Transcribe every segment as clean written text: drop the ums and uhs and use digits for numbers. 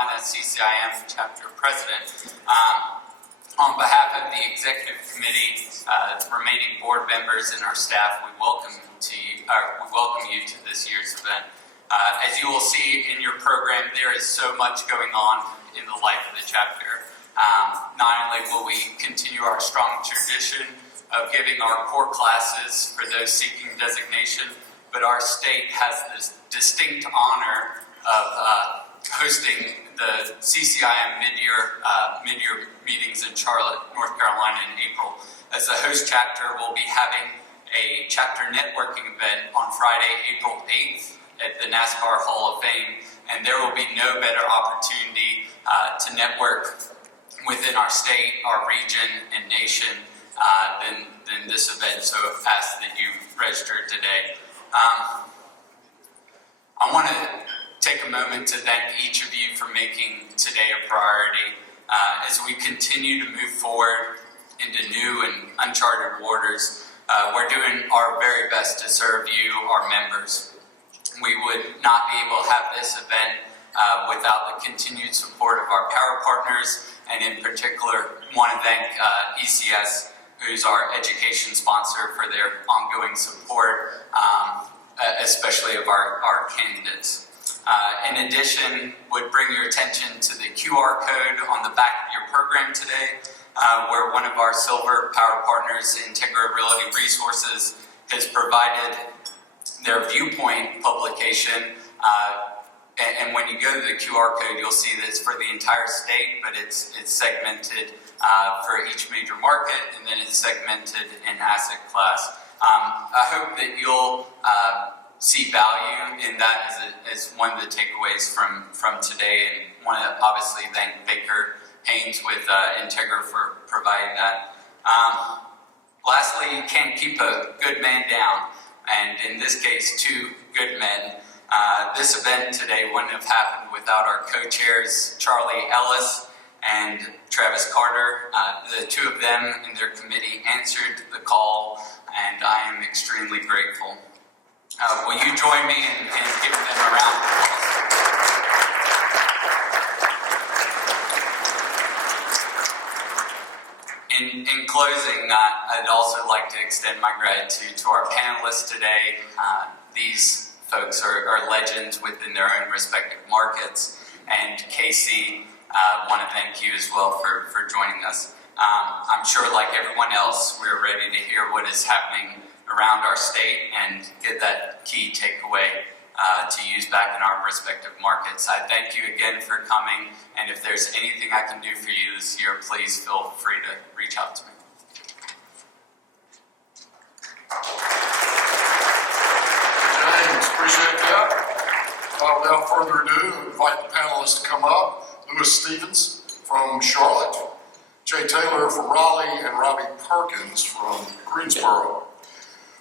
Carolina CCIM Chapter President. On behalf of the Executive Committee, remaining board members, and our staff, we welcome you to this year's event. As you will see in your program, there is so much going on in the life of the chapter. Not only will we continue our strong tradition of giving our core classes for those seeking designation, but our state has this distinct honor of hosting the CCIM mid-year meetings in Charlotte, North Carolina in April. As the host chapter, we'll be having a chapter networking event on Friday, April 8th at the NASCAR Hall of Fame, and there will be no better opportunity to network within our state, our region, and nation than this event, so I ask that you register today. I want to take a moment to thank each of you for making today a priority. As we continue to move forward into new and uncharted waters, we're doing our very best to serve you, our members. We would not be able to have this event without the continued support of our power partners, and in particular, want to thank ECS, who's our education sponsor, for their ongoing support, especially of our candidates. In addition, would bring your attention to the QR code on the back of your program today, where one of our silver power partners, Integra Realty Resources, has provided their viewpoint publication. And when you go to the QR code, you'll see that it's for the entire state, but it's segmented for each major market, and then it's segmented in asset class. I hope that you'll see value in that as one of the takeaways from today, and want to obviously thank Baker Haynes with Integra for providing that. Lastly, you can't keep a good man down, and in this case, two good men. This event today wouldn't have happened without our co-chairs, Charlie Ellis and Travis Carter. The two of them and their committee answered the call, and I am extremely grateful. Will you join me in giving them a round of applause? In closing, I'd also like to extend my gratitude to our panelists today. These folks are legends within their own respective markets. And Casey, want to thank you as well for joining us. I'm sure, like everyone else, we're ready to hear what is happening around our state and get that key takeaway to use back in our respective markets. I thank you again for coming, and if there's anything I can do for you this year, please feel free to reach out to me. James, appreciate that. Without further ado, I invite the panelists to come up. Lewis Stevens from Charlotte, Jay Talyor from Raleigh, and Robbie Perkins from Greensboro.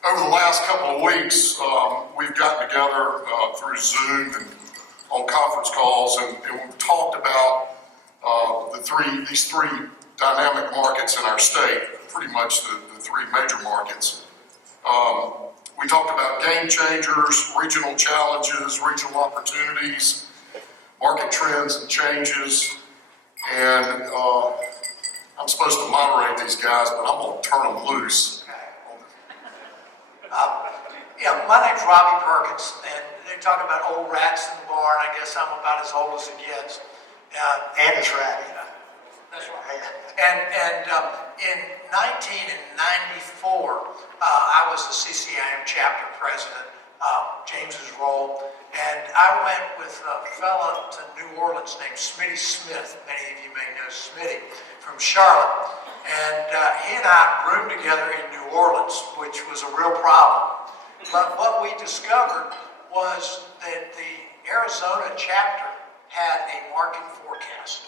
Over the last couple of weeks, we've gotten together through Zoom and on conference calls, and we've talked about these three dynamic markets in our state, pretty much the three major markets. We talked about game changers, regional challenges, regional opportunities, market trends and changes, and I'm supposed to moderate these guys, but I'm going to turn them loose. My name's Robbie Perkins, and they talk about old rats in the barn. I guess I'm about as old as it gets. And it's ratty. That's right. And in 1994, I was the CCIM chapter president, James's role, and I went with a fella to New Orleans named Smitty Smith. Many of you may know Smitty from Charlotte. And he and I roomed together in New Orleans, which was a real problem. But what we discovered was that the Arizona chapter had a market forecast.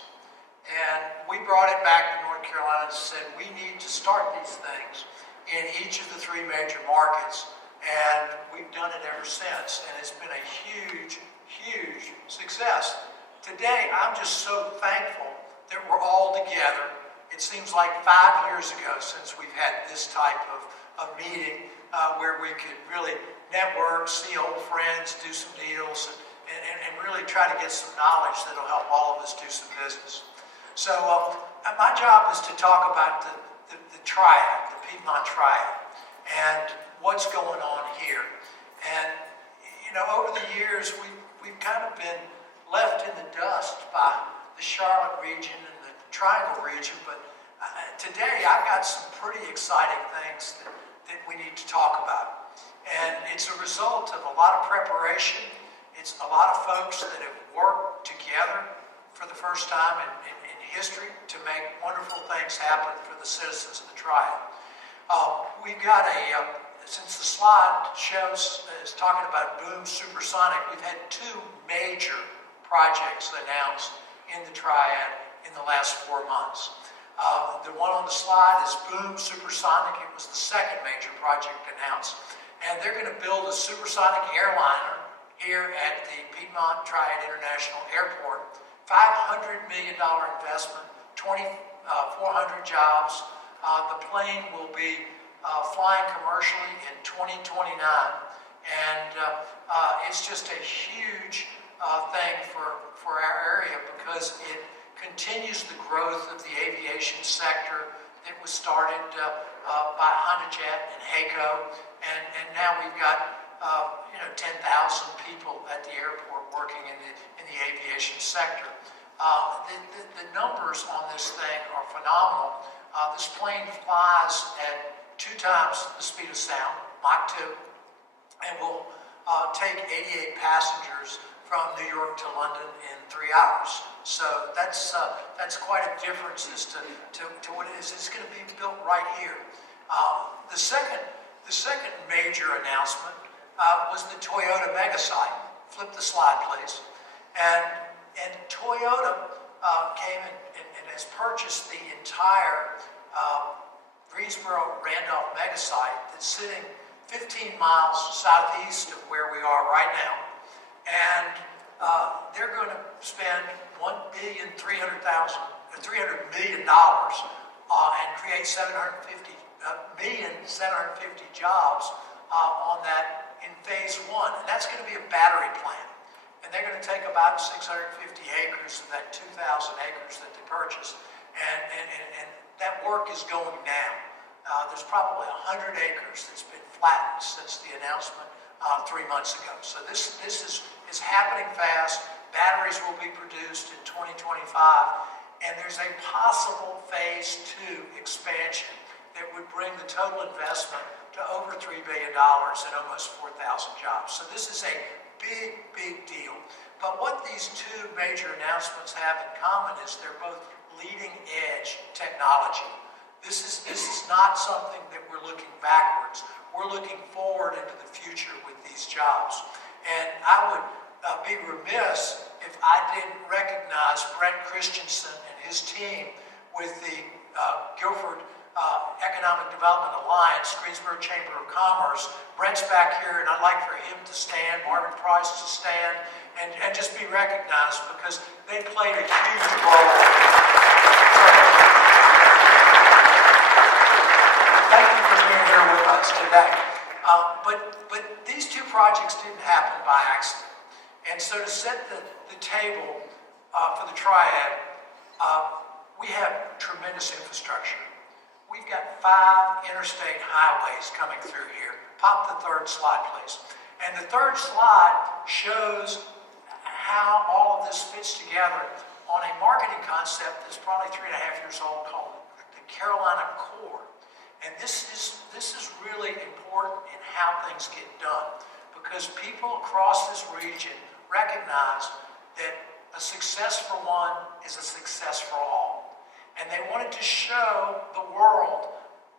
And we brought it back to North Carolina and said, we need to start these things in each of the three major markets. And we've done it ever since. And it's been a huge, huge success. Today, I'm just so thankful that we're all together. It seems like 5 years ago since we've had this type of meeting where we could really network, see old friends, do some deals, and really try to get some knowledge that'll help all of us do some business. So my job is to talk about the Triad, the Piedmont Triad, and what's going on here. And over the years, we've kind of been left in the dust by the Charlotte region and the Triangle region, but today I've got some pretty exciting things that we need to talk about. And it's a result of a lot of preparation. It's a lot of folks that have worked together for the first time in history to make wonderful things happen for the citizens of the Triad. We've got since the slide is talking about Boom Supersonic, we've had two major projects announced in the Triad in the last 4 months. The one on the slide is Boom Supersonic. It was the second major project announced. And they're going to build a supersonic airliner here at the Piedmont Triad International Airport. $500 million investment, 2,400 jobs. The plane will be flying commercially in 2029. And it's just a huge thing for our area because it continues the growth of the aviation sector that was started by Hondajet and HAECO, and now we've got 10,000 people at the airport working in the aviation sector. The numbers on this thing are phenomenal. This plane flies at 2 times the speed of sound, Mach 2, and will take 88 passengers from New York to London in 3 hours. So that's quite a difference as to what it is. It's going to be built right here. The second major announcement was the Toyota mega site. Flip the slide, please. And Toyota came and has purchased the entire Greensboro Randolph mega site that's sitting 15 miles southeast of where we are right now. And they're going to spend $300 million and create 750 jobs on that in phase 1. And that's going to be a battery plant. And they're going to take about 650 acres of that 2,000 acres that they purchased. And that work is going now. There's probably 100 acres that's been flattened since the announcement 3 months ago. So this is happening fast. Batteries will be produced in 2025. And there's a possible phase 2 expansion that would bring the total investment to over $3 billion and almost 4,000 jobs. So this is a big, big deal. But what these two major announcements have in common is they're both leading edge technology. This is not something that we're looking backwards. We're looking forward into the future with these jobs. And I would be remiss if I didn't recognize Brent Christensen and his team with the Guilford Economic Development Alliance, Greensboro Chamber of Commerce. Brent's back here, and I'd like for him to stand, Marvin Price to stand, and just be recognized because they played a huge role. Thank you for being here with us today. But these two projects didn't happen by accident. And so to set the table for the Triad, we have tremendous infrastructure. We've got 5 interstate highways coming through here. Pop the third slide, please. And the third slide shows how all of this fits together on a marketing concept that's probably 3.5 years old called the Carolina Core. And this is really important in how things get done because people across this region recognize that a success for one is a success for all. And they wanted to show the world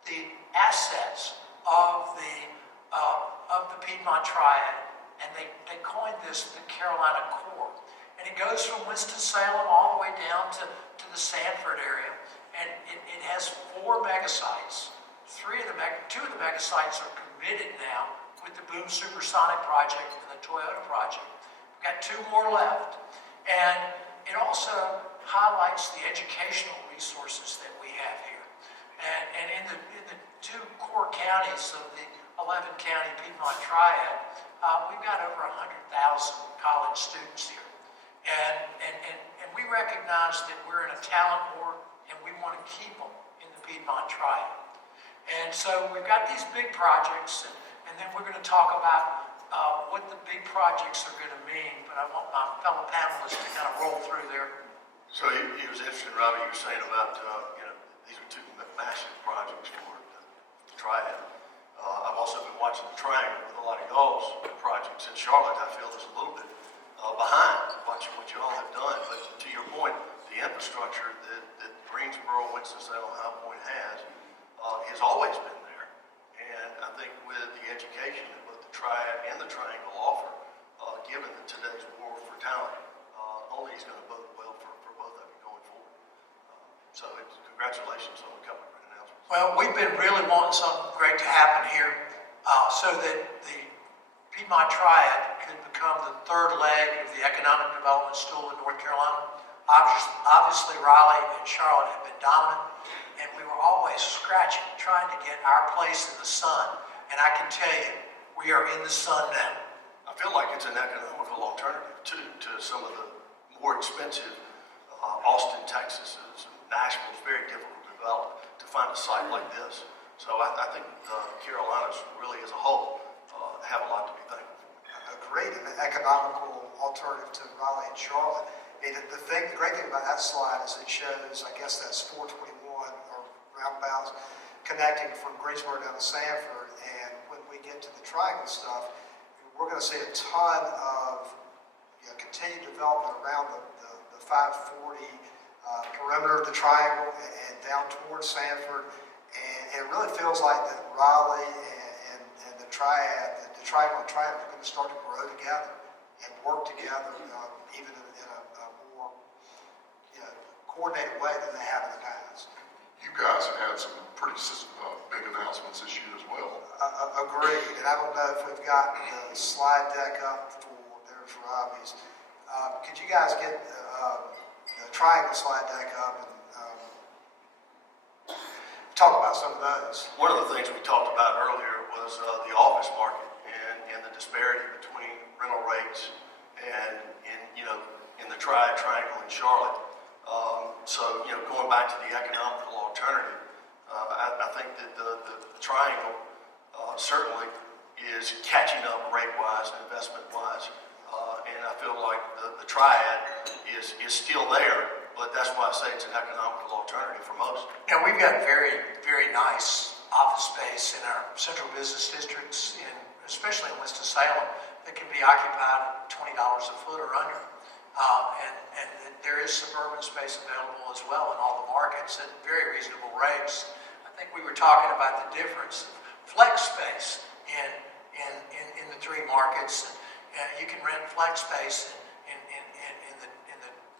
the assets of the Piedmont Triad, and they coined this the Carolina Core. And it goes from Winston-Salem all the way down to the Sanford area, and it has 4 mega sites. 2 of the mega sites are committed now with the Boom Supersonic project and the Toyota project. We've got 2 more left, and it also highlights the educational resources that we have here. And in the two core counties of the 11-county Piedmont Triad, we've got over 100,000 college students here. And we recognize that we're in a talent war, and we want to keep them in the Piedmont Triad. And so we've got these big projects, and then we're going to talk about what the big projects are going to mean. But I want my fellow panelists to kind of roll through there. So it was interesting, Robbie, you were saying about, these are two massive projects for the Triad. I've also been watching the Triangle with a lot of y'all's projects. In Charlotte, I feel is a little bit behind watching what you all have done. But to your point, the infrastructure that Greensboro, Winston-Salem, High Point has always been there. And I think with the education that both the Triad and the Triangle offer, given that today's war for talent, only is going to bode well for both of you going forward. So congratulations on a couple of great announcements. Well, we've been really wanting something great to happen here so that the Piedmont Triad could become the third leg of the economic development stool in North Carolina. Obviously, Raleigh and Charlotte have been dominant, and we were always scratching, trying to get our place in the sun. And I can tell you, we are in the sun now. I feel like it's an economical alternative to some of the more expensive Austin, Texas, and Nashville is very difficult to develop, to find a site like this. So I think the Carolinas really as a whole have a lot to be thankful for. Agreed, an economical alternative to Raleigh and Charlotte. The great thing about that slide is it shows, I guess that's 421 or roundabouts connecting from Greensboro down to Sanford. And when we get to the Triangle stuff, we're going to see a ton of continued development around the 540 perimeter of the Triangle and down towards Sanford. And it really feels like that Raleigh and the Triad, the Triangle and Triad are going to start to grow together and work together even in a more coordinated way than they have in the past. You guys have had some pretty big announcements this year as well. Agreed, and I don't know if we've got the slide deck up for, there's Robbie's. Could you guys get the Triangle slide deck up and talk about some of those? One of the things we talked about earlier was the office market and the disparity between rental rates and in the Triangle in Charlotte. So going back to the economical alternative, I think that the Triangle certainly is catching up rate-wise and investment-wise, and I feel like the Triad is still there. But that's why I say it's an economical alternative for most. And we've got very, very nice office space in our central business districts, especially in Winston-Salem, that can be occupied at $20 a foot or under. And there is suburban space available as well in all the markets at very reasonable rates. I think we were talking about the difference of flex space in the three markets. You can rent flex space in the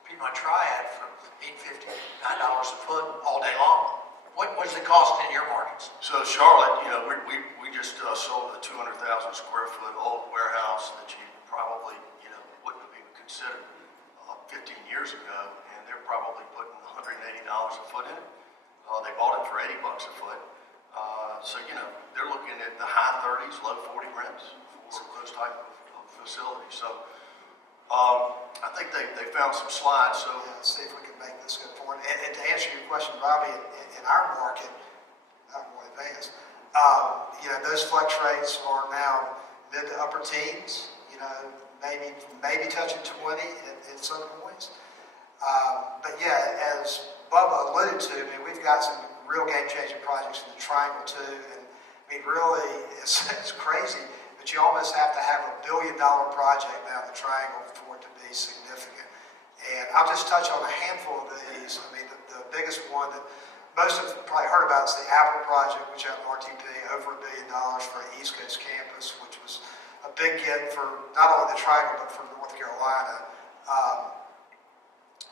Piedmont Triad for $8.50, $9 a foot all day long. What does it cost in your markets? So Charlotte, we just sold a 200,000 square foot old warehouse that you probably wouldn't have even considered 15 years ago, and they're probably putting $180 a foot in it. They bought it for $80 a foot. So they're looking at the high 30s, low 40 rents for those type of facilities. So I think they found some slides. So let's see if we can make this good forward. And to answer your question, Robbie, in our market, not more advanced, those flex rates are now mid to upper teens. Maybe touching 20 at some points. But yeah, as Bubba alluded to, we've got some real game-changing projects in the Triangle too. And really, it's crazy, but you almost have to have $1 billion project now in the Triangle for it to be significant. And I'll just touch on a handful of these. The biggest one that most of you probably heard about is the Apple project, which out in RTP, over $1 billion for an East Coast campus, which was a big get for not only the Triangle, but for North Carolina.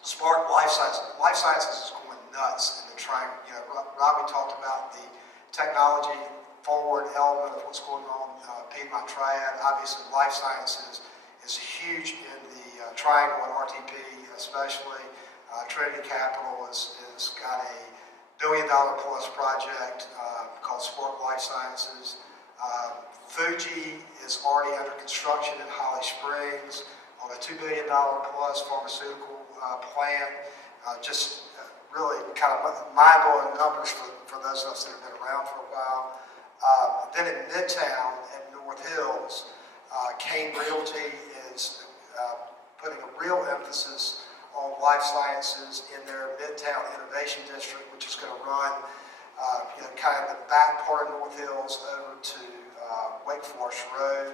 Smart life sciences is going nuts in the Triangle. Robbie talked about the technology forward element of what's going on Piedmont Triad. Obviously, life sciences is huge in the Triangle and RTP, especially. Trinity Capital has got a billion-plus project called Sport Life Sciences. Fuji is already under construction in Holly Springs on a $2 billion plus pharmaceutical plant. Really kind of mind-blowing numbers for those of us that have been around for a while. Then in Midtown at North Hills, Kane Realty is putting a real emphasis on life sciences in their Midtown Innovation District, which is going to run kind of the back part of North Hills over to Wake Forest Road.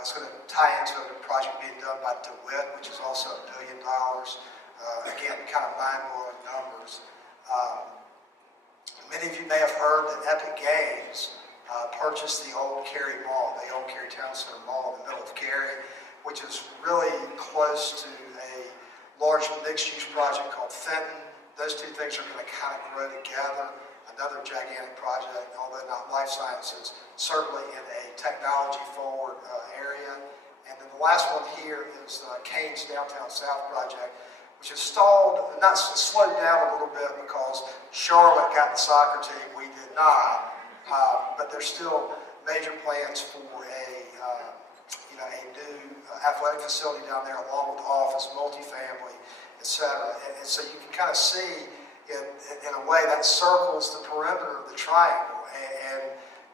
It's going to tie into a project being done by DeWitt, which is also $1 billion. Again, kind of mind-blowing numbers. Many of you may have heard that Epic Games purchased the old Cary Mall, the old Cary Town Center Mall in the middle of Cary, which is really close to a large mixed-use project called Fenton. Those two things are going to kind of grow together. Another gigantic project, although not life sciences, certainly in a technology-forward area. And then the last one here is Kane's Downtown South project, which has slowed down a little bit because Charlotte got the soccer team, we did not. But there's still major plans for a new athletic facility down there, along with office, multifamily, etc. And so you can kind of see, in a way, that circles the perimeter of the triangle, and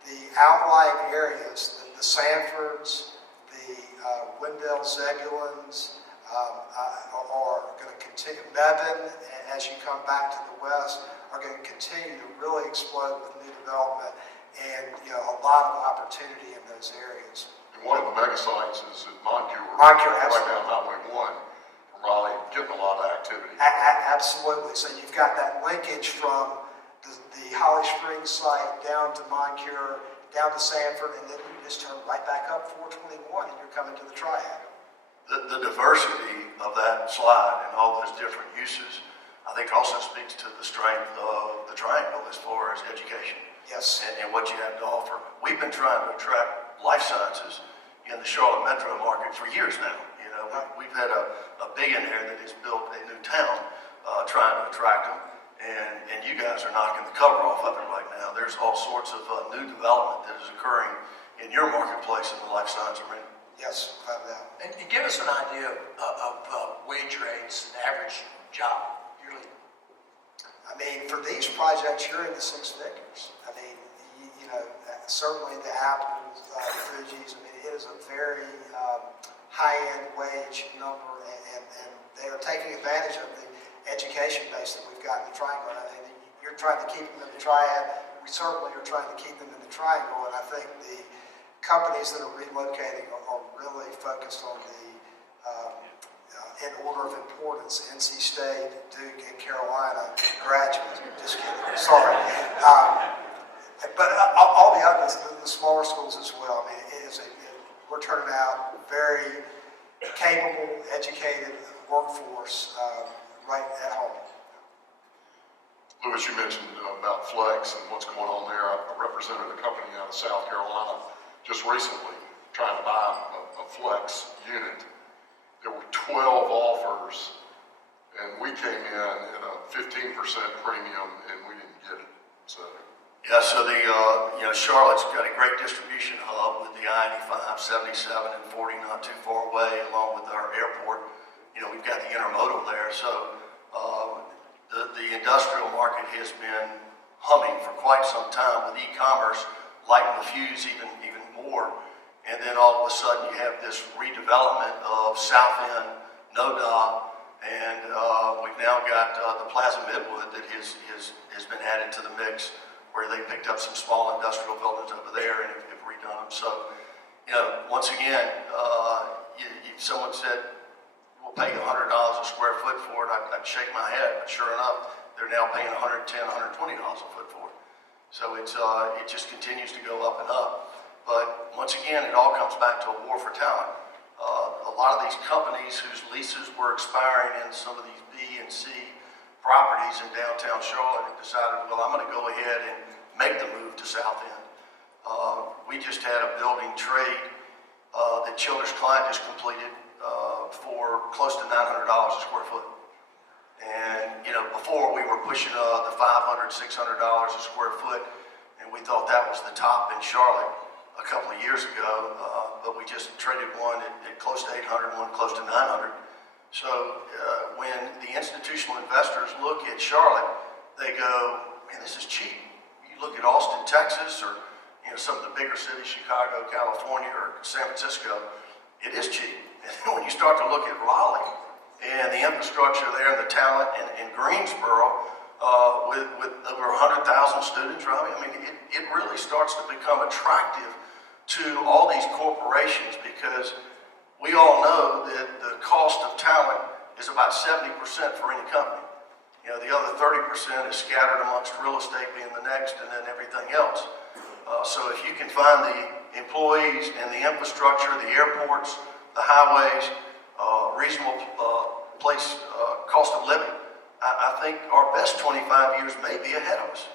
the outlying areas, the Sanfords, the Wendell Zebulons, are going to continue. Mebane, as you come back to the west, are going to continue to really explode with new development and a lot of opportunity in those areas. And one of the mega sites is at Moncure, Moncure, right absolutely. down Highway 1 from Raleigh, getting a lot of activity. Absolutely. So you've got that linkage from the Holly Springs site down to Moncure, down to Sanford, and then you just turn right back up 421 and you're coming to the Triad. The diversity of that slide and all those different uses, I think also speaks to the strength of the triangle as far as education. Yes. And what you have to offer. We've been trying to attract life sciences in the Charlotte metro market for years now. We've had a billionaire that has built a new town trying to attract them, and you guys are knocking the cover off of it right now. There's all sorts of new development that is occurring in your marketplace in the life science arena. Yes, without a doubt. And give us an idea of wage rates and average job yearly. I mean, for these projects, you're in the six figures. I mean, certainly the Apples, the Fuji's, I mean, it is a very high-end wage number, and they are taking advantage of the education base that we've got in the Triangle. I mean, you're trying to keep them in the Triad. We certainly are trying to keep them in the Triangle, and I think the companies that are relocating are really focused on the, in order of importance, NC State, Duke, and Carolina graduates. Just kidding. Sorry. But all the others, the smaller schools as well. I mean, we're turning out very capable, educated workforce right at home. Louis, you mentioned about Flex and what's going on there. I represented a company out of South Carolina just recently trying to buy a Flex unit. There were 12 offers, and we came in at a 15% premium, and we didn't get it. So Charlotte's got a great distribution hub with the I-85, 77, and 40 not too far away, along with our airport. We've got the intermodal there, so the industrial market has been humming for quite some time, with e-commerce lighting the fuse even more. And then all of a sudden you have this redevelopment of South End, NoDa, and we've now got the Plaza Midwood that has been added to the mix, where they picked up some small industrial buildings over there and have redone them. So, once again, someone said, we'll pay $100 a square foot for it. I'd shake my head, but sure enough, they're now paying $110, $120 a foot for it. So it just continues to go up and up. But once again, it all comes back to a war for talent. A lot of these companies whose leases were expiring in some of these B and C properties in downtown Charlotte have decided, well, I'm going to go ahead and make the move to South End. We just had a building trade that Childers Klein just completed for close to $900 a square foot. And, before we were pushing the $500, $600 a square foot, and we thought that was the top in Charlotte a couple of years ago, but we just traded one at close to 800, one close to 900. So when the institutional investors look at Charlotte, they go, man, this is cheap. You look at Austin, Texas, or some of the bigger cities, Chicago, California, or San Francisco, it is cheap. And then when you start to look at Raleigh and the infrastructure there and the talent in Greensboro, with over 100,000 students, Robbie, it really starts to become attractive to all these corporations, because we all know that the cost of talent is about 70% for any company. The other 30% is scattered amongst real estate being the next, and then everything else. So if you can find the employees and the infrastructure, the airports, the highways, reasonable cost of living, I think our best 25 years may be ahead of us.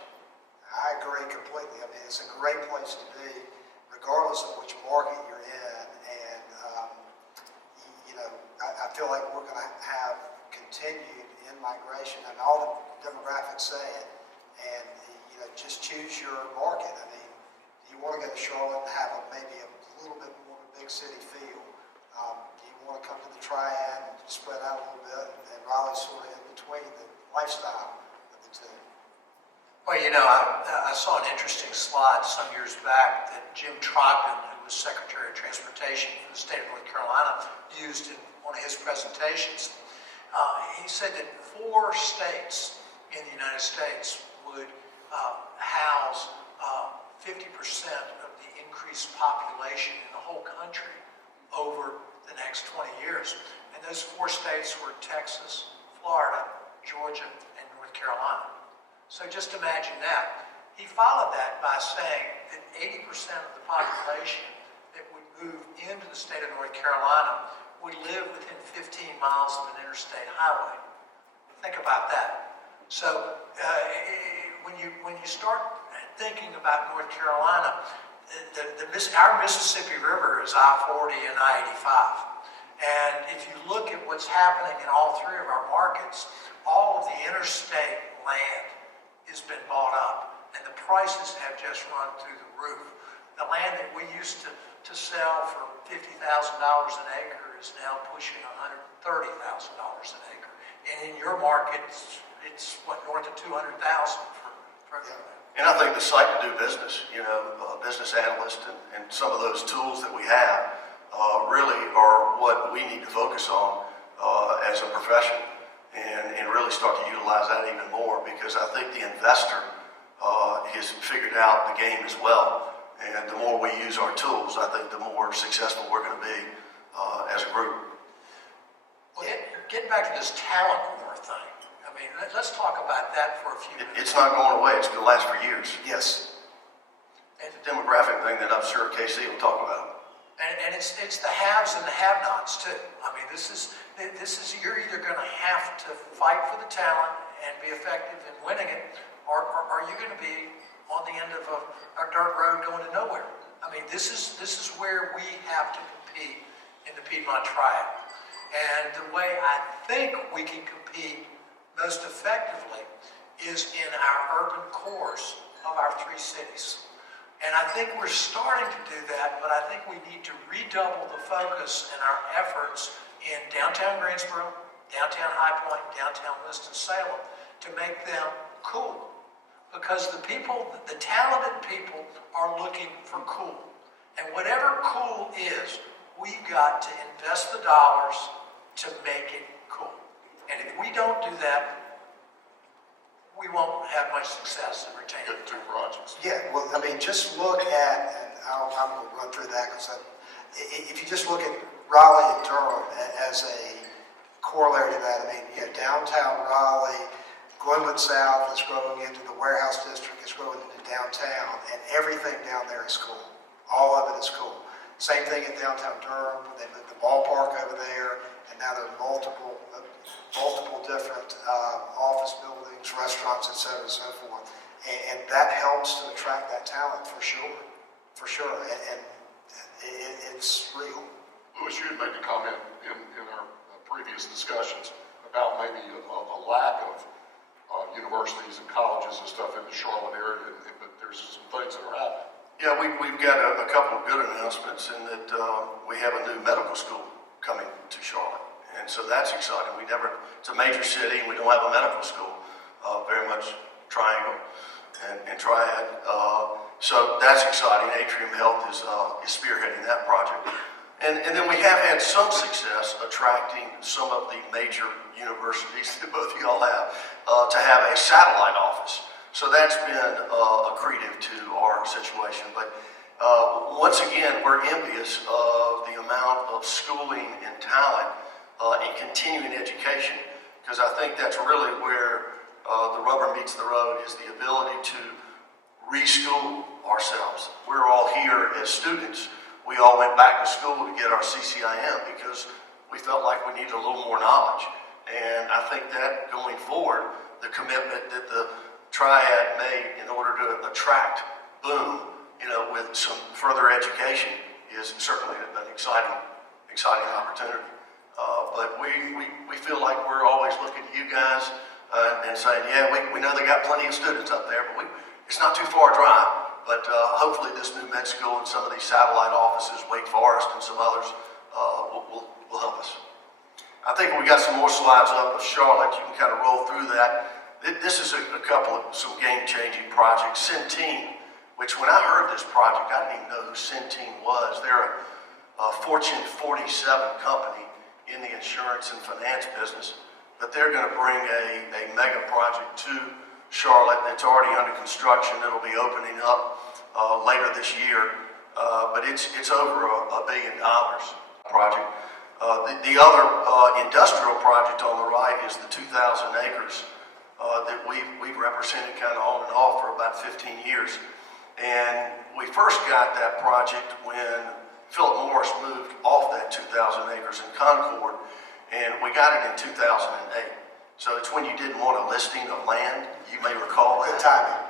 I agree completely. It's a great place to be, regardless of which market you're in. And, I feel like we're going to have continued in-migration, and all the demographics say it. And, just choose your market. You want to go to Charlotte and have maybe a little bit more of a big city feel. You want to come to the Triad and spread out a little bit, and Raleigh's sort of in between the lifestyle of the two. Well, I saw an interesting slide some years back that Jim Trogdon, who was Secretary of Transportation for the state of North Carolina, used in one of his presentations. He said that 4 states in the United States would house 50% of the increased population in the whole country over the next 20 years. And those 4 states were Texas, Florida, Georgia, and North Carolina. So just imagine that. He followed that by saying that 80% of the population that would move into the state of North Carolina would live within 15 miles of an interstate highway. Think about that. So when you start thinking about North Carolina, our Mississippi River is I-40 and I-85. And if you look at what's happening in all 3 of our markets, all of the interstate land has been bought up, and the prices have just run through the roof. The land that we used to sell for $50,000 an acre is now pushing $130,000 an acre. And in your market, it's north of $200,000 for And I think the site to do business, business analyst and some of those tools that we have really are what we need to focus on as a profession, and really start to utilize that even more, because I think the investor has figured out the game as well. And the more we use our tools, I think the more successful we're going to be as a group. Well, getting back to this talent war thing, let's talk about that for a few minutes. It's not going away. It's going to last for years. Yes. It's a demographic thing that I'm sure KC will talk about. And it's the haves and the have-nots too. This is you're either going to have to fight for the talent and be effective in winning it, or are you going to be on the end of a dirt road going to nowhere? This is where we have to compete in the Piedmont Triad. And the way I think we can compete most effectively is in our urban cores of our 3 cities. And I think we're starting to do that, but I think we need to redouble the focus and our efforts in downtown Greensboro, downtown High Point, downtown Winston-Salem, to make them cool. Because the talented people are looking for cool. And whatever cool is, we've got to invest the dollars to make it cool. And if we don't do that, we won't have much success in retaining. Get 2 projects. Yeah, well, just look at, and I'm going to run through that, because if you just look at Raleigh and Durham as a corollary to that, downtown Raleigh, Glenwood South is growing into the warehouse district, is growing into downtown, and everything down there is cool. All of it is cool. Same thing in downtown Durham. They moved the ballpark over there, and now there are multiple different office buildings, restaurants, et cetera, and so forth. And that helps to attract that talent for sure. And it's real. Louis, you had made a comment in our previous discussions about maybe a lack of universities and colleges and stuff in the Charlotte area, but there's some things that are happening. Yeah, we've got a couple of good announcements in that we have a new medical school coming to Charlotte. And so that's exciting. It's a major city, and we don't have a medical school, very much Triangle and Triad. So that's exciting. Atrium Health is spearheading that project. And then we have had some success attracting some of the major universities that both of y'all have a satellite office. So that's been accretive to our situation. But once again, we're envious of the amount of schooling and talent and continuing education, because I think that's really where the rubber meets the road, is the ability to reschool ourselves. We're all here as students. We all went back to school to get our CCIM because we felt like we needed a little more knowledge. And I think that going forward, the commitment that the Triad made in order to attract boom, with some further education is certainly an exciting opportunity. But we feel like we're always looking at you guys and saying, yeah, we know they got plenty of students up there, but it's not too far a drive. But hopefully this new med school and some of these satellite offices, Wake Forest and some others, will help us. I think we got some more slides up of Charlotte. You can kind of roll through that. This is a couple of some game-changing projects. Centene, which when I heard this project, I didn't even know who Centene was. They're a Fortune 47 company in the insurance and finance business, but they're going to bring a mega project to Charlotte that's already under construction. It'll be opening up later this year, but it's over $1 billion project. The other industrial project on the right is the 2,000 acres that we've represented kind of on and off for about 15 years. And we first got that project when Philip Morris moved off that 2,000 acres in Concord, and we got it in 2008. So it's when you didn't want a listing of land, you may recall that. Good timing.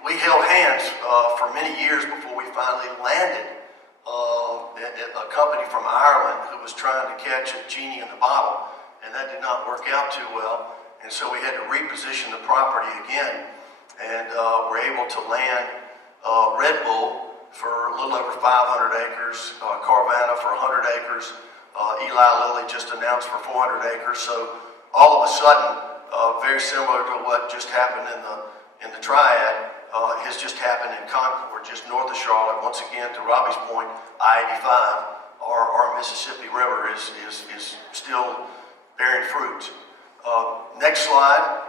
We held hands for many years before we finally landed a company from Ireland who was trying to catch a genie in the bottle, and that did not work out too well. And so we had to reposition the property again, and we're able to land Red Bull for a little over 500 acres, Carvana for 100 acres, Eli Lilly just announced for 400 acres. So all of a sudden, very similar to what just happened in the Triad, has just happened in Concord, just north of Charlotte. Once again, to Robbie's point, I-85, our Mississippi River is still bearing fruit. Next slide.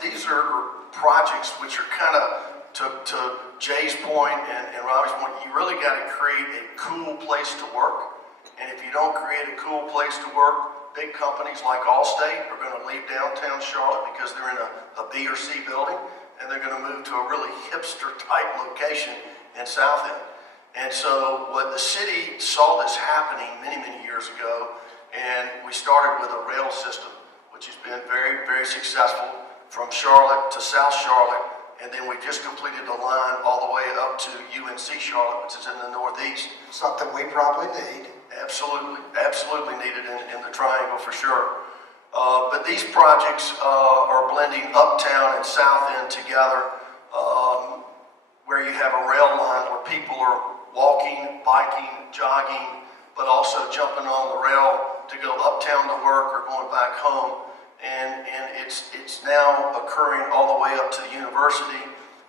These are projects which are kind of, to Jay's point and Robbie's point, you really got to create a cool place to work. And if you don't create a cool place to work, big companies like Allstate are going to leave downtown Charlotte because they're in a B or C building, and they're going to move to a really hipster-type location in South End. And so what the city saw this happening many, many years ago, and we started with a rail system, which has been very, very successful from Charlotte to South Charlotte, and then we just completed the line all the way up to UNC Charlotte, which is in the northeast. Something we probably need. Absolutely needed in the Triangle for sure. But these projects are blending uptown and south end together, where you have a rail line where people are walking, biking, jogging, but also jumping on the rail to go uptown to work or going back home. And it's now occurring all the way up to the university,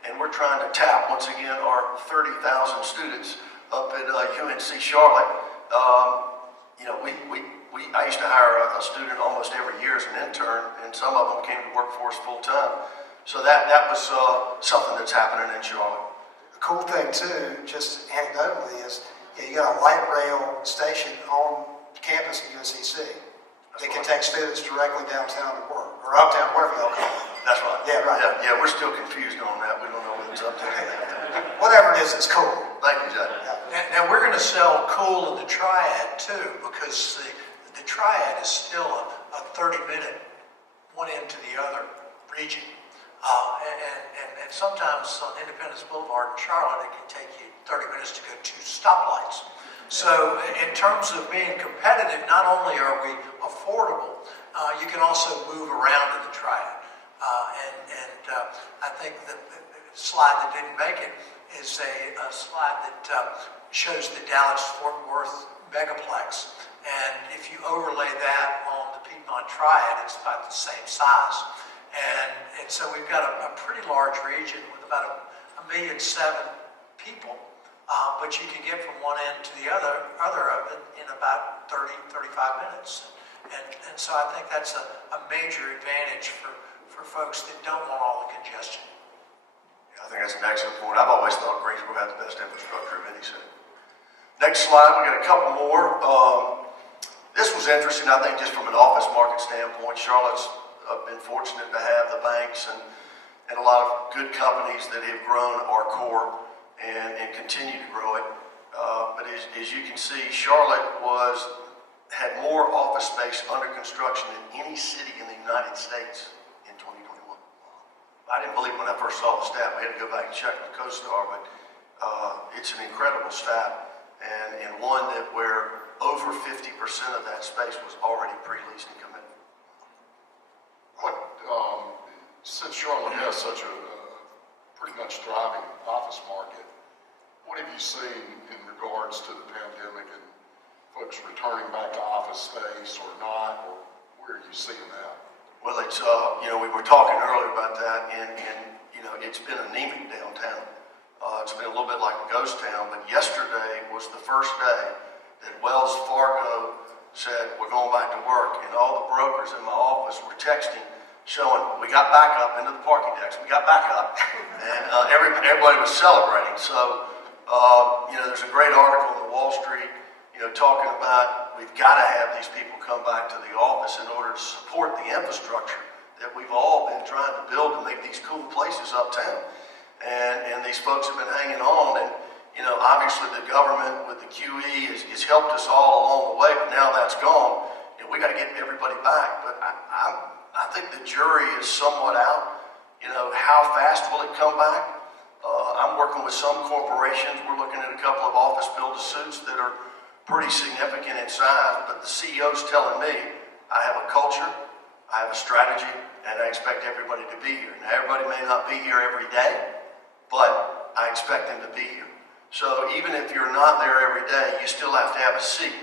and we're trying to tap once again our 30,000 students up at UNC Charlotte. I used to hire a student almost every year as an intern, and some of them came to work for us full time. So that was something that's happening in Charlotte. The cool thing too, just anecdotally, is you got a light rail station on campus at UNCC. They can take students directly downtown to work, or uptown, wherever y'all call it. That's right. Yeah, right. Yeah, we're still confused on that. We don't know whether it's uptown or downtown. Whatever it is, it's cool. Thank you, Jay. Yeah. Now we're going to sell cool in the Triad too, because the Triad is still a 30-minute one end to the other region. And sometimes on Independence Boulevard in Charlotte, it can take you 30 minutes to go 2 stoplights. So in terms of being competitive, not only are we affordable, you can also move around in the Triad. I think the slide that didn't make it is a slide that shows the Dallas-Fort Worth megaplex. And if you overlay that on the Piedmont Triad, it's about the same size. And so we've got a pretty large region with about 1.7 million people, but you can get from one end to the other of it in about 30, 35 minutes. And so I think that's a major advantage for folks that don't want all the congestion. I think that's an excellent point. I've always thought Greensboro had the best infrastructure of any city. Next slide, we got a couple more. This was interesting, I think, just from an office market standpoint. Charlotte's been fortunate to have the banks and a lot of good companies that have grown our core and continue to grow it. But as you can see, Charlotte had more office space under construction than any city in the United States in 2021. I didn't believe when I first saw the stat. We had to go back and check with CoStar, but it's an incredible stat, and one that where over 50% of that space was already pre-leased and committed. Since Charlotte has such a pretty much thriving office market, what have you seen in regards to the pandemic and folks returning back to office space or not, or where are you seeing that? Well, it's, we were talking earlier about that, and it's been anemic downtown. It's been a little bit like a ghost town, but yesterday was the first day that Wells Fargo said, we're going back to work, and all the brokers in my office were texting, showing, we got back up into the parking decks, we got back up, and everybody was celebrating. So, there's a great article in the Wall Street, talking about we've got to have these people come back to the office in order to support the infrastructure that we've all been trying to build to make these cool places uptown. And these folks have been hanging on, and obviously the government with the QE has helped us all along the way, but now that's gone, and we got to get everybody back. But I think the jury is somewhat out. How fast will it come back? I'm working with some corporations. We're looking at a couple of office build-to-suits that are pretty significant in size, but the CEO's telling me, I have a culture, I have a strategy, and I expect everybody to be here. Now, everybody may not be here every day, but I expect them to be here. So even if you're not there every day, you still have to have a seat.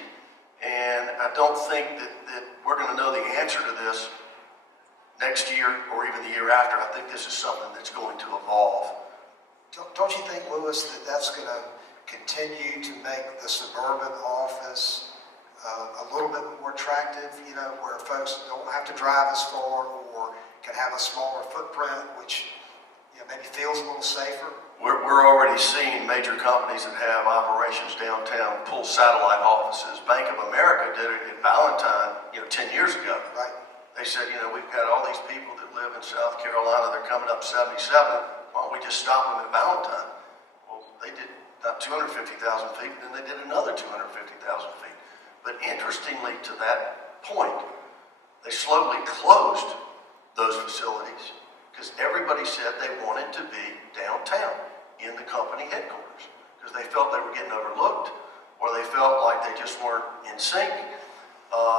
And I don't think that we're going to know the answer to this next year or even the year after. I think this is something that's going to evolve. Don't you think, Lewis, that's going to continue to make the suburban office a little bit more attractive, where folks don't have to drive as far or can have a smaller footprint, which maybe feels a little safer? We're already seeing major companies that have operations downtown pull satellite offices. Bank of America did it in Valentine, 10 years ago. Right. They said, we've got all these people that live in South Carolina, they're coming up 77, why don't we just stop them at Valentine? Well, they did about 250,000 feet, and then they did another 250,000 feet. But interestingly to that point, they slowly closed those facilities because everybody said they wanted to be downtown in the company headquarters because they felt they were getting overlooked or they felt like they just weren't in sync.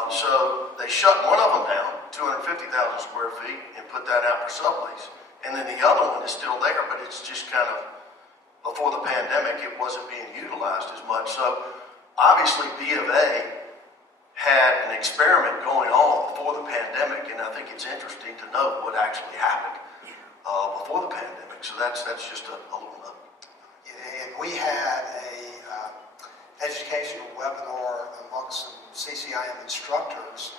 So they shut one of them down, 250,000 square feet, and put that out for sublease. And then the other one is still there, but it's just kind of, before the pandemic, it wasn't being utilized as much. So obviously B of A had an experiment going on before the pandemic, and I think it's interesting to note what actually happened before the pandemic. So that's just a little note. And we had a educational webinar amongst some CCIM instructors,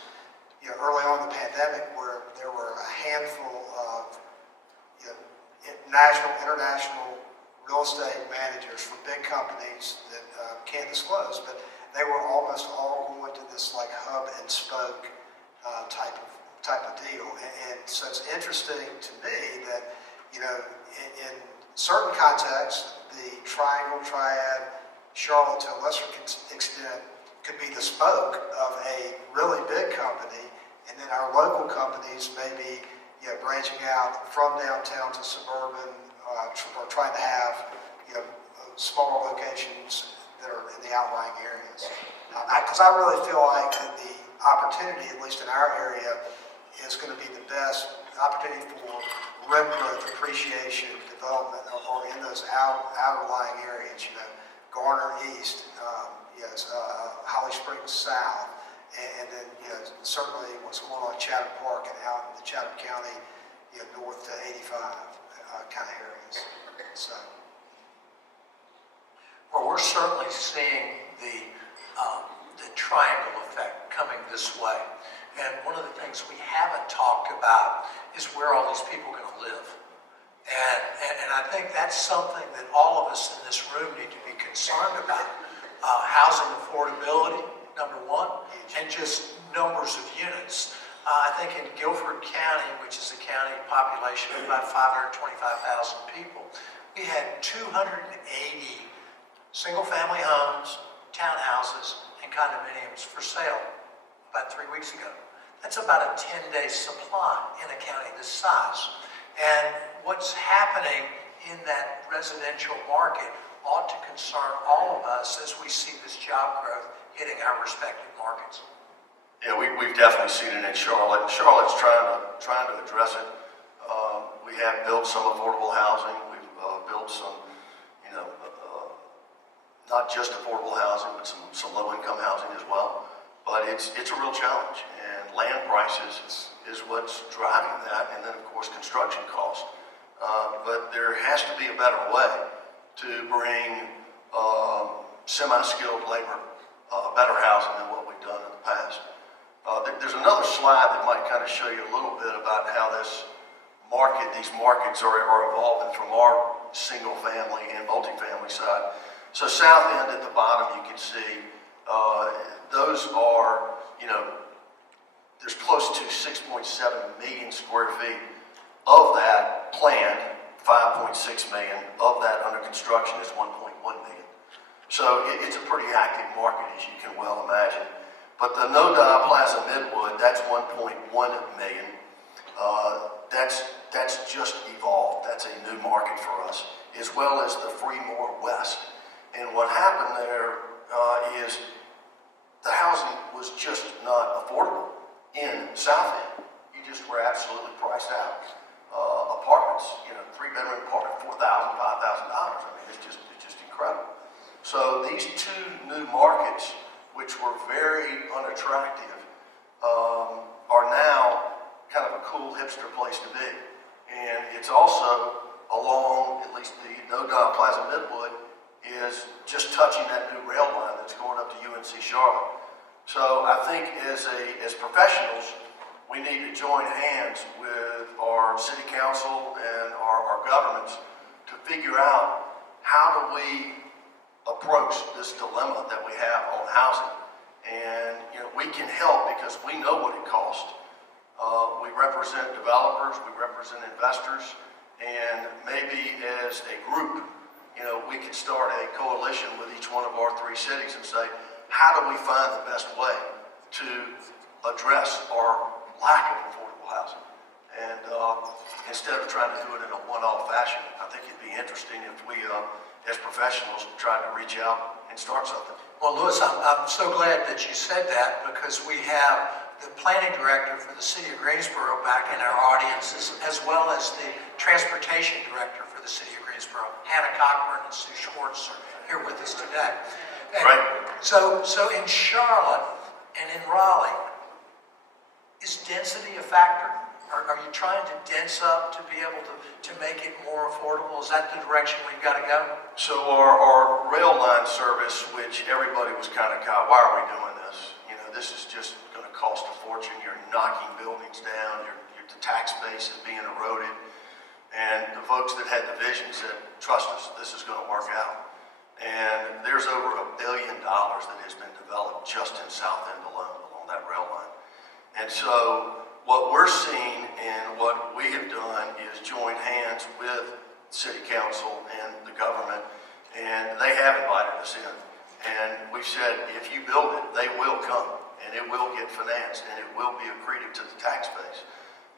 early on in the pandemic, where there were a handful of national, international real estate managers for big companies that can't disclose, but they were almost all going to this like hub and spoke type of deal. And so it's interesting to me that, in certain contexts, the Triangle, Triad, Charlotte to a lesser extent could be the spoke of a really big company, and then our local companies may be, branching out from downtown to suburban, or trying to have, smaller locations that are in the outlying areas. Because I really feel like that the opportunity, at least in our area, is going to be the best opportunity for rent growth, appreciation, development, or in those outerlying areas, Garner East, Holly Springs South, and then, certainly what's going on in Chatham Park and out in the Chatham County, north to 85 kind of areas. So. Well, we're certainly seeing the triangle effect coming this way. And one of the things we haven't talked about is where all these people are going to live. And I think that's something that all of us in this room need to be concerned about. Housing affordability, number one, and just numbers of units. I think in Guilford County, which is a county population of about 525,000 people, we had 280 single-family homes, townhouses, and condominiums for sale about 3 weeks ago. That's about a 10-day supply in a county this size. And what's happening in that residential market ought to concern all of us as we see this job growth hitting our respective markets. Yeah, we've definitely seen it in Charlotte. Charlotte's trying to address it. We have built some affordable housing. We've built some, not just affordable housing, but some low-income housing as well. But it's a real challenge, and land prices is what's driving that, and then of course construction costs. But there has to be a better way to bring semi-skilled labor, better housing than what we've done in the past. There's another slide that might kind of show you a little bit about how these markets are evolving from our single family and multifamily side. So south end at the bottom, you can see those are, there's close to 6.7 million square feet of that planned, 5.6 million, of that under construction is 1.1 million. So it's a pretty active market, as you can well imagine. But the NoDa Plaza Midwood, that's 1.1 million. That's just evolved. That's a new market for us, as well as the Fremore West. And what happened there is the housing was just not affordable in South End. You just were absolutely priced out. Apartments, 3-bedroom apartment, $4,000, $5,000. I mean, it's just incredible. So these two new markets, which were very unattractive, are now kind of a cool hipster place to be. And it's also along, at least the NoDa Plaza Midwood, is just touching that new rail line that's going up to UNC Charlotte. So I think as professionals, we need to join hands with our city council and our governments to figure out how do we approach this dilemma that we have on housing. And we can help because we know what it costs. We represent developers, we represent investors, and maybe as a group, we could start a coalition with each one of our 3 cities and say, how do we find the best way to address our lack of affordable housing? And instead of trying to do it in a one-off fashion, I think it'd be interesting if we, as professionals, tried to reach out and start something. Well, Louis, I'm so glad that you said that, because we have the planning director for the city of Greensboro back in our audience, as well as the transportation director for the city of Greensboro. Hannah Cochran and Sue Schwartz are here with us today. And right. So in Charlotte and in Raleigh, is density a factor? Are you trying to dense up to be able to make it more affordable? Is that the direction we've got to go? So our rail line service, which everybody was kind of, why are we doing this? This is just going to cost a fortune. You're knocking buildings down. The tax base is being eroded. And the folks that had the vision said, trust us, this is going to work out. And there's over $1 billion that has been developed just in South End alone along that rail line. And so what we're seeing and what we have done is join hands with city council and the government, and they have invited us in. And we've said, if you build it, they will come, and it will get financed, and it will be accretive to the tax base.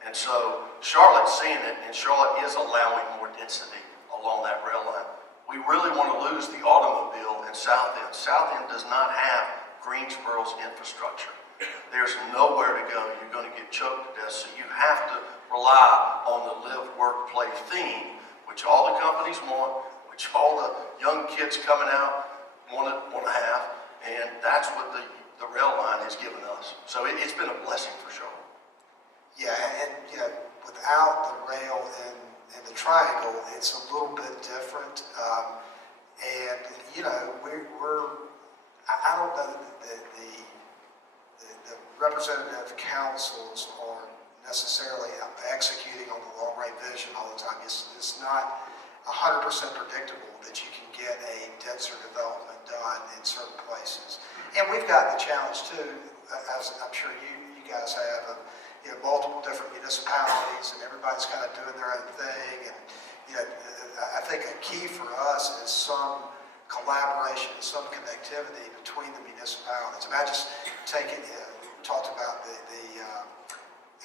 And so Charlotte's seeing it, and Charlotte is allowing more density along that rail line. We really want to lose the automobile in South End. South End does not have Greensboro's infrastructure. There's nowhere to go. You're going to get choked to death. So you have to rely on the live, work, play theme, which all the companies want, which all the young kids coming out want to have, and that's what the rail line has given us. So it's been a blessing for sure. Yeah, and without the rail and the triangle, it's a little bit different. And I don't know that the representative councils are necessarily executing on the long range vision all the time. It's not 100% predictable that you can get a denser development done in certain places. And we've got the challenge too, as I'm sure you guys have, of multiple different municipalities, and everybody's kind of doing their own thing. And I think a key for us is some collaboration, some connectivity between the municipalities. And I just talked about the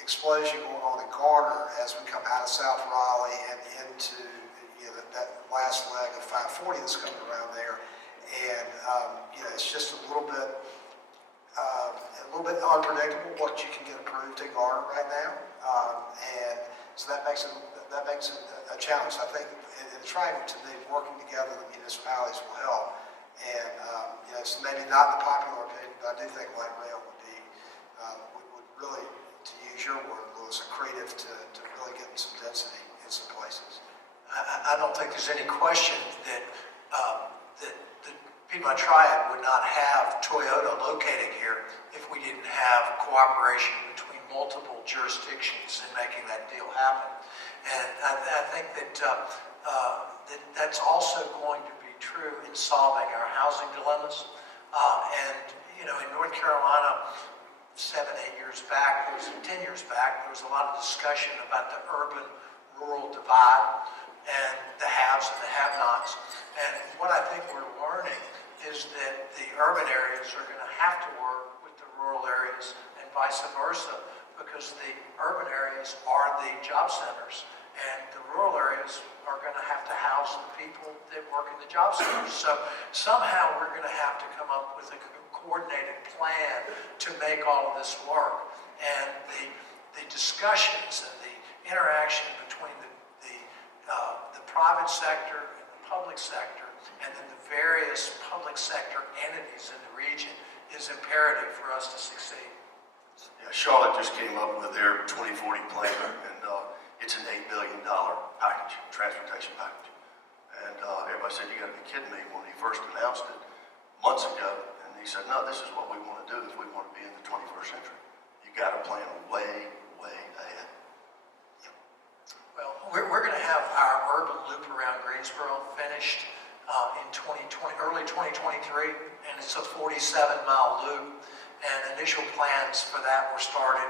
explosion going on in Garner as we come out of South Raleigh and into that last leg of 540 that's coming around there. And it's just a little bit unpredictable what you can get approved in Garner right now, and so that makes it a challenge. I think in trying to me, working together, the municipalities will help. And it's maybe not the popular opinion, but I do think light rail would be would really, to use your word, Louis, accretive to really getting some density in some places. I don't think there's any question that the Piedmont Triad would not have Toyota located here if we didn't have cooperation between multiple jurisdictions in making that deal happen. And I think that that's also going to be true in solving our housing dilemmas. In North Carolina, 7-8 years back, 10 years back, there was a lot of discussion about the urban-rural divide and the haves and the have-nots. And what I think we're learning is that the urban areas are going to have to work with the rural areas and vice versa, because the urban areas are the job centers and the rural areas are going to have to house the people that work in the job centers. So somehow we're going to have to come up with a coordinated plan to make all of this work. And the discussions and the interaction between the private sector and the public sector, and then the various public sector entities in the region, is imperative for us to succeed. Yeah, Charlotte just came up with their 2040 plan, and it's an $8 billion package, transportation package. And everybody said, "You got to be kidding me," when he first announced it months ago. And he said, "No, this is what we want to do if we want to be in the 21st century. You got to plan way, way ahead." Well, we're going to have our urban loop around Greensboro finished in early 2023, and it's a 47-mile loop. And initial plans for that were started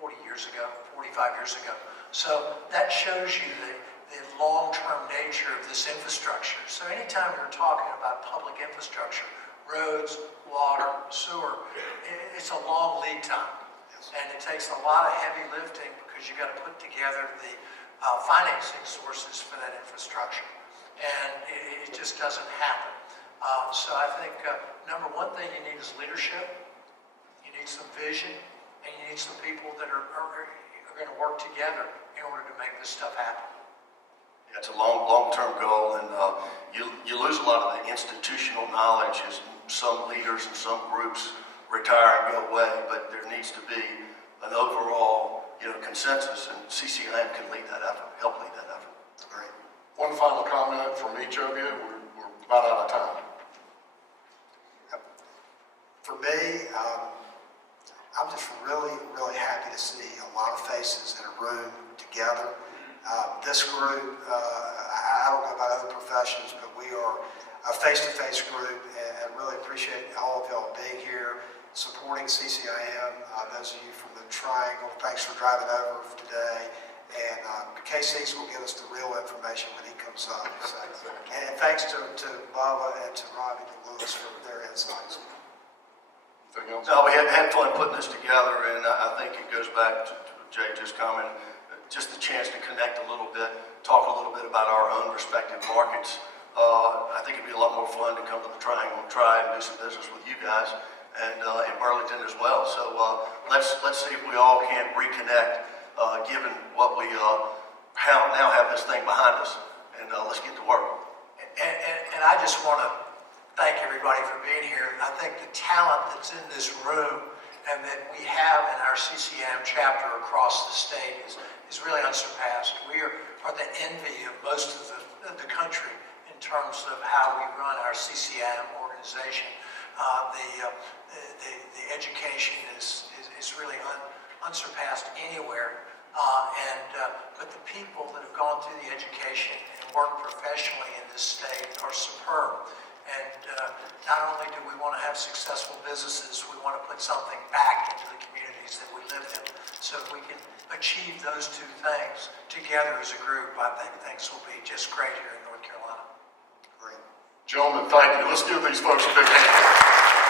45 years ago. So that shows you the long-term nature of this infrastructure. So anytime you're talking about public infrastructure, roads, water, sewer, it's a long lead time. And it takes a lot of heavy lifting because you got to put together the financing sources for that infrastructure. And it just doesn't happen. So I think number one thing you need is leadership. You need some vision, and you need some people that are going to work together in order to make this stuff happen. Yeah, it's a long-term goal, and you lose a lot of the institutional knowledge as some leaders and some groups retire and go away. But there needs to be an overall, consensus, and CCIM can lead that effort, help lead that effort. Great. One final comment from each of you. We're about out of time. For me, I'm just really, really happy to see a lot of faces in a room together. This group, I don't know about other professions, but we are a face-to-face group, and really appreciate all of y'all being here, supporting CCIM. Those of you from the Triangle, thanks for driving over today. And KC's will give us the real information when he comes up. So, and thanks to Bubba and to Robbie and Louis for their insights. Anything else? No, we had fun putting this together, and I think it goes back to Jay just commented, just the chance to connect a little bit, talk a little bit about our own respective markets. I think it'd be a lot more fun to come to the Triangle and try and do some business with you guys, and in Burlington as well. So let's see if we all can reconnect, given what we now have this thing behind us, and let's get to work. And I just want to thank everybody for being here. I think the talent that's in this room and that we have in our CCIM chapter across the state is really unsurpassed. We are the envy of most of the country in terms of how we run our CCIM organization. The education is really unsurpassed anywhere. But the people that have gone through the education and worked professionally in this state are superb. And not only do we want to have successful businesses, we want to put something back into the communities that we live in. So if we can achieve those two things together as a group, I think things will be just great here in North Carolina. Gentlemen, thank you. Let's give these folks a big hand.